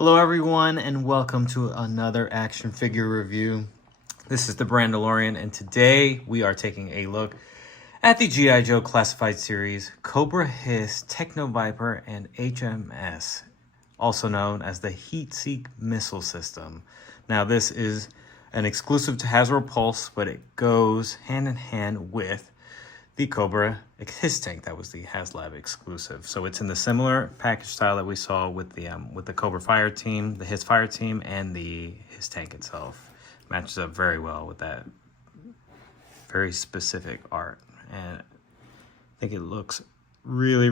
Hello everyone and welcome to another action figure review. This is the Brandalorian and today we are taking a look at the G.I. Joe Classified Series Cobra Hiss, Techno Viper, and H.M.S, also known as the Heat-Seek Missile System. Now this is an exclusive to Hasbro Pulse, but it goes hand in hand with the Cobra Hiss tank that was the HasLab exclusive. So it's in the similar package style that we saw with the Cobra Fire Team, the Hiss Fire Team, and the Hiss tank itself. Matches up very well with that very specific art, and I think it looks really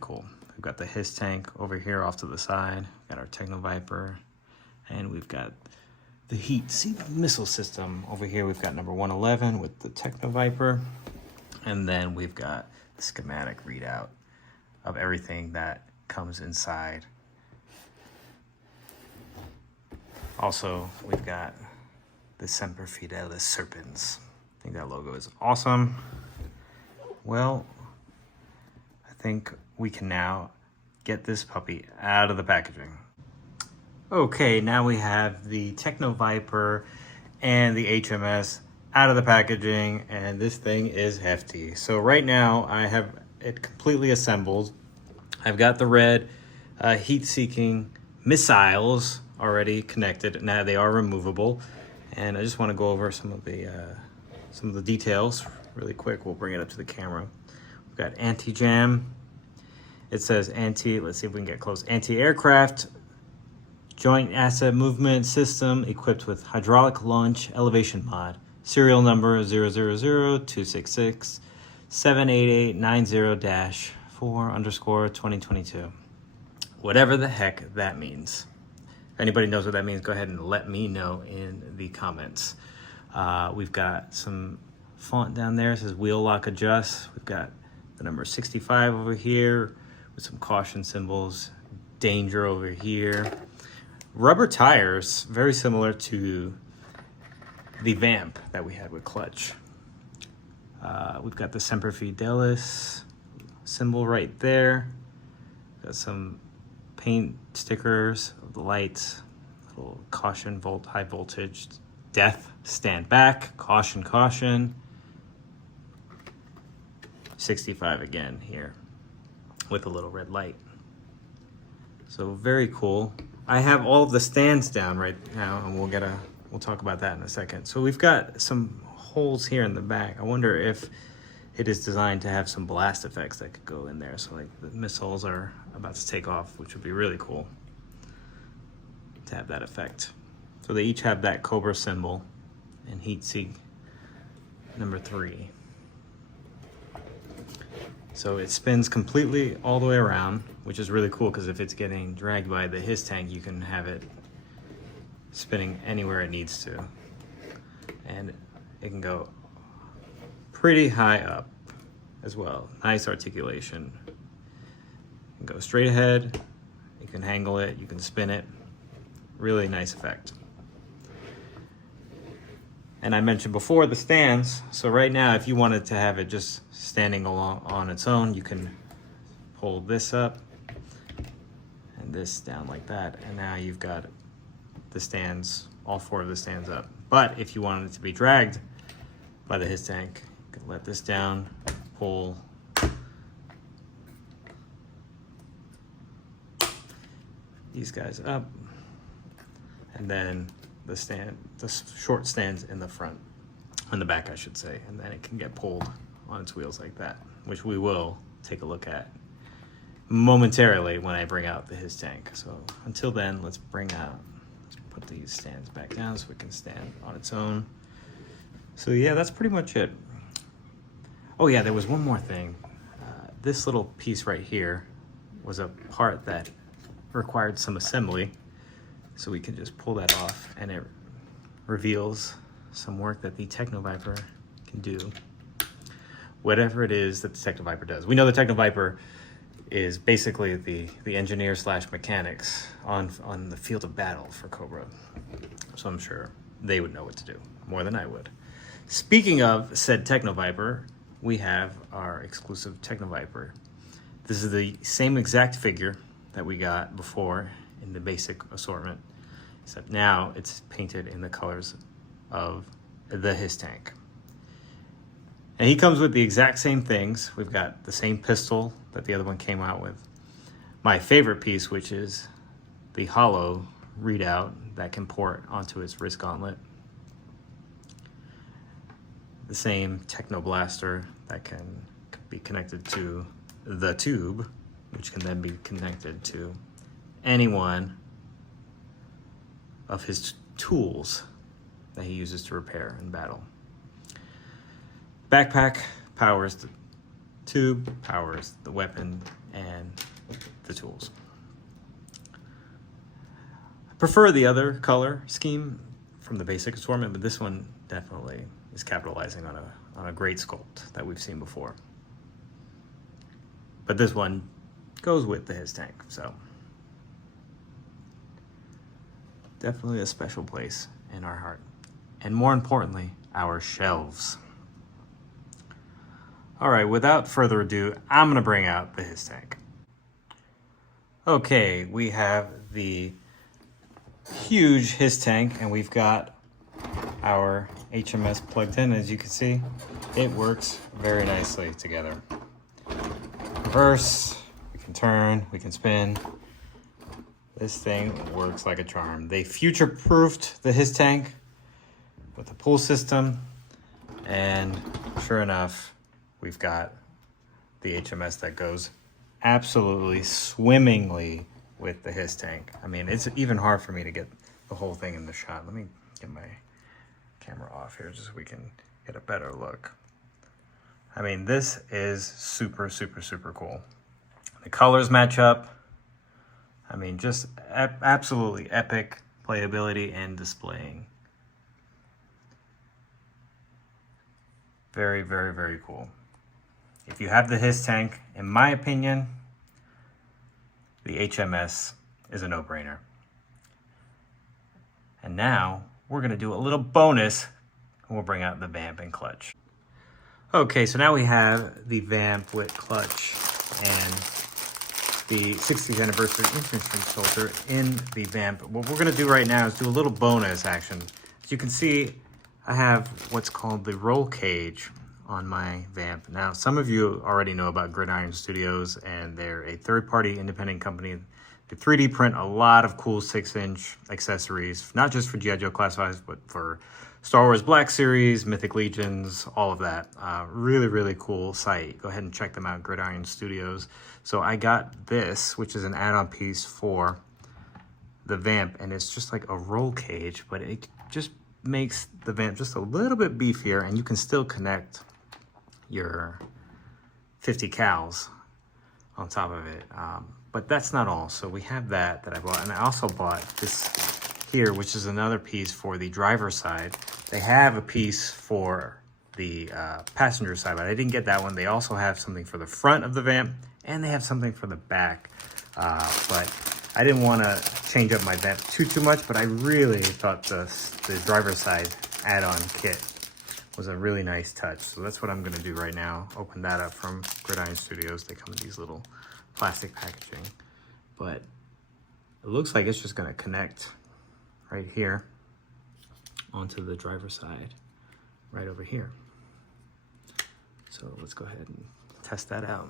cool. We've got the Hiss tank over here off to the side, got our Techno Viper, and we've got the Heat-Seek Missile System over here. We've got number 111 with the Techno Viper. And then we've got the schematic readout of everything that comes inside. Also, we've got the Semper Fidelis Serpens. I think that logo is awesome. Well, I think we can now get this puppy out of the packaging. Okay, now we have the Techno Viper and the H.M.S out of the packaging, and this thing is hefty. So right now I have it completely assembled. I've got the red heat-seeking missiles already connected. Now they are removable, and I just want to go over some of the details really quick. We'll bring it up to the camera. We've got anti-jam. It says anti, let's see if we can get close, anti-aircraft joint asset movement system equipped with hydraulic launch elevation mod. Serial number 000-266-78890-4_2022. Whatever the heck that means. If anybody knows what that means, go ahead and let me know in the comments. We've got some font down there. It says wheel lock adjust. We've got the number 65 over here with some caution symbols. Danger over here. Rubber tires, very similar to the Vamp that we had with Clutch. We've got the Semper Fidelis symbol right there. Got some paint stickers of the lights, little caution, high voltage, death, stand back, caution, caution. 65 again here with a little red light. So very cool. I have all of the stands down right now, and we'll talk about that in a second. So we've got some holes here in the back. I wonder if it is designed to have some blast effects that could go in there. So like the missiles are about to take off, which would be really cool to have that effect. So they each have that Cobra symbol and Heat-Seek number 3. So it spins completely all the way around, which is really cool because if it's getting dragged by the Hiss tank, you can have it spinning anywhere it needs to, and it can go pretty high up as well. Nice articulation. You can go straight ahead, you can angle it, you can spin it. Really nice effect. And I mentioned before the stands, so right now if you wanted to have it just standing along on its own, you can pull this up and this down like that, and now you've got the stands, all 4 of the stands up. But if you wanted it to be dragged by the Hiss tank, you could let this down, pull these guys up, and then the short stands in the front, in the back I should say, and then it can get pulled on its wheels like that, which we will take a look at momentarily when I bring out the Hiss tank. So until then, let's put these stands back down so it can stand on its own. So yeah, that's pretty much it. Oh yeah, there was one more thing. This little piece right here was a part that required some assembly, so we can just pull that off, and it reveals some work that the Techno Viper can do. Whatever it is that the Techno Viper does. We know the Techno Viper is basically the engineer / mechanics on the field of battle for Cobra. So I'm sure they would know what to do more than I would. Speaking of said Techno Viper, we have our exclusive Techno Viper. This is the same exact figure that we got before in the basic assortment, except now it's painted in the colors of the His tank. And he comes with the exact same things. We've got the same pistol that the other one came out with. My favorite piece, which is the hollow readout that can port onto its wrist gauntlet. The same Techno blaster that can be connected to the tube, which can then be connected to any one of his tools that he uses to repair in battle. Backpack powers the tube, powers the weapon, and the tools. I prefer the other color scheme from the basic assortment, but this one definitely is capitalizing on a great sculpt that we've seen before. But this one goes with the His tank, so definitely a special place in our heart. And more importantly, our shelves. All right, without further ado, I'm gonna bring out the His tank. Okay, we have the huge His tank, and we've got our H.M.S. plugged in. As you can see, it works very nicely together. Reverse, we can turn, we can spin. This thing works like a charm. They future-proofed the His tank with a pull system, and sure enough, we've got the H.M.S. that goes absolutely swimmingly with the His tank. I mean, it's even hard for me to get the whole thing in the shot. Let me get my camera off here just so we can get a better look. I mean, this is super, super, super cool. The colors match up. I mean, just absolutely epic playability and displaying. Very, very, very cool. If you have the His tank, in my opinion, the H.M.S. is a no-brainer. And now we're gonna do a little bonus, and we'll bring out the vamp and clutch. Okay, so now we have the vamp with clutch and the 60th anniversary infantry soldier in the vamp. What we're gonna do right now is do a little bonus action. As you can see, I have what's called the roll cage on my vamp. Now, some of you already know about Gridiron Studios, and they're a third-party independent company. They 3D print a lot of cool 6-inch accessories, not just for G.I. Joe Classifieds, but for Star Wars Black Series, Mythic Legions, all of that. Really, really cool site. Go ahead and check them out, Gridiron Studios. So I got this, which is an add-on piece for the vamp, and it's just like a roll cage, but it just makes the vamp just a little bit beefier, and you can still connect your 50 cals on top of it. But that's not all. So we have that I bought, and I also bought this here, which is another piece for the driver's side. They have a piece for the passenger side, but I didn't get that one. They also have something for the front of the vamp, and they have something for the back. But I didn't want to change up my vamp too much, but I really thought the driver's side add-on kit was a really nice touch. So that's what I'm gonna do right now. Open that up from Gridiron Studios. They come in these little plastic packaging, but it looks like it's just gonna connect right here onto the driver's side, right over here. So let's go ahead and test that out.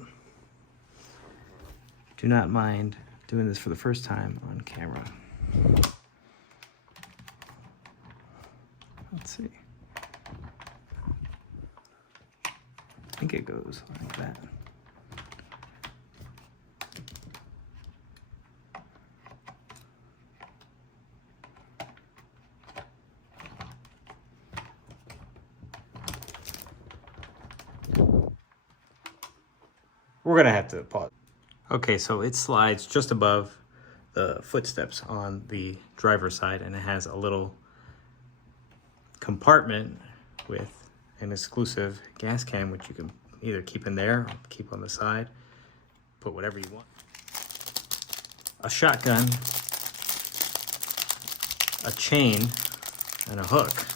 Do not mind doing this for the first time on camera. Let's see. I think it goes like that. We're gonna have to pause. Okay, so it slides just above the footsteps on the driver's side, and it has a little compartment with an exclusive gas can, which you can either keep in there or keep on the side, put whatever you want. A shotgun, a chain, and a hook,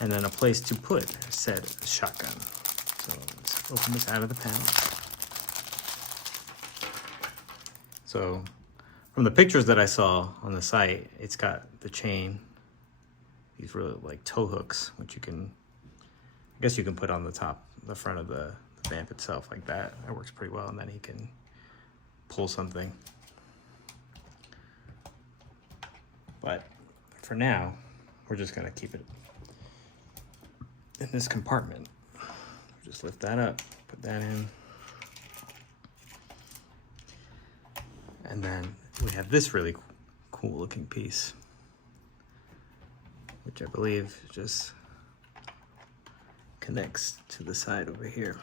and then a place to put said shotgun. So let's open this out of the pouch. So From the pictures that I saw on the site, it's got the chain, these really like tow hooks, which you can, I guess you can put on the front of the vamp itself like that. That works pretty well, and then he can pull something. But for now, we're just gonna keep it in this compartment. Just lift that up, put that in. And then we have this really cool looking piece, which I believe just connects to the side over here.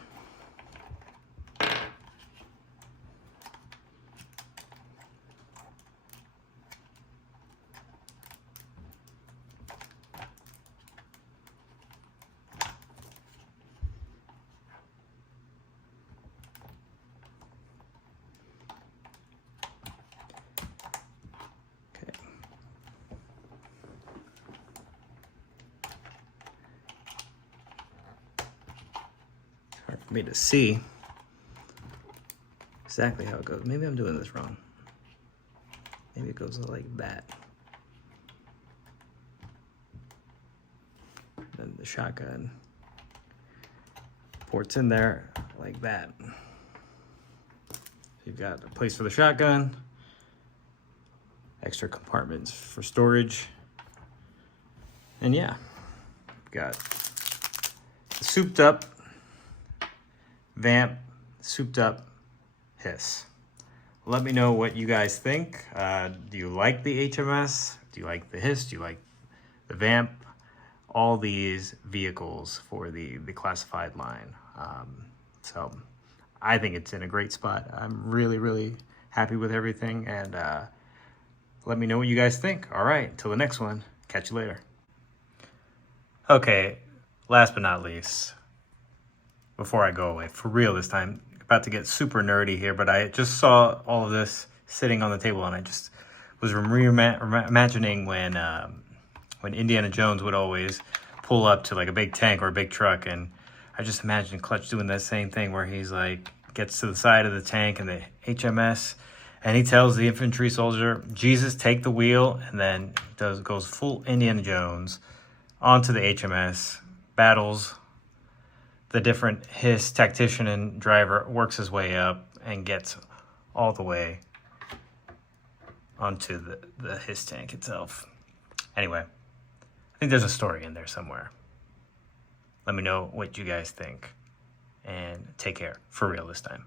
Hard for me to see exactly how it goes. Maybe I'm doing this wrong. Maybe it goes like that. Then the shotgun ports in there like that. You've got a place for the shotgun, extra compartments for storage, and yeah, got the souped up vamp, souped up hiss. Let me know what you guys think. Do you like the H.M.S? Do you like the hiss? Do you like the vamp? All these vehicles for the classified line. So I think it's in a great spot. I'm really, really happy with everything, and let me know what you guys think. All right, till the next one. Catch you later. Okay, last but not least, before I go away, for real this time, about to get super nerdy here, but I just saw all of this sitting on the table, and I just was imagining when Indiana Jones would always pull up to like a big tank or a big truck, and I just imagined Clutch doing that same thing where he's like, gets to the side of the tank and the H.M.S, and he tells the infantry soldier, Jesus, take the wheel, and then goes full Indiana Jones onto the H.M.S, battles the different hiss tactician and driver, works his way up and gets all the way onto the hiss tank itself. Anyway, I think there's a story in there somewhere. Let me know what you guys think, and take care, for real this time.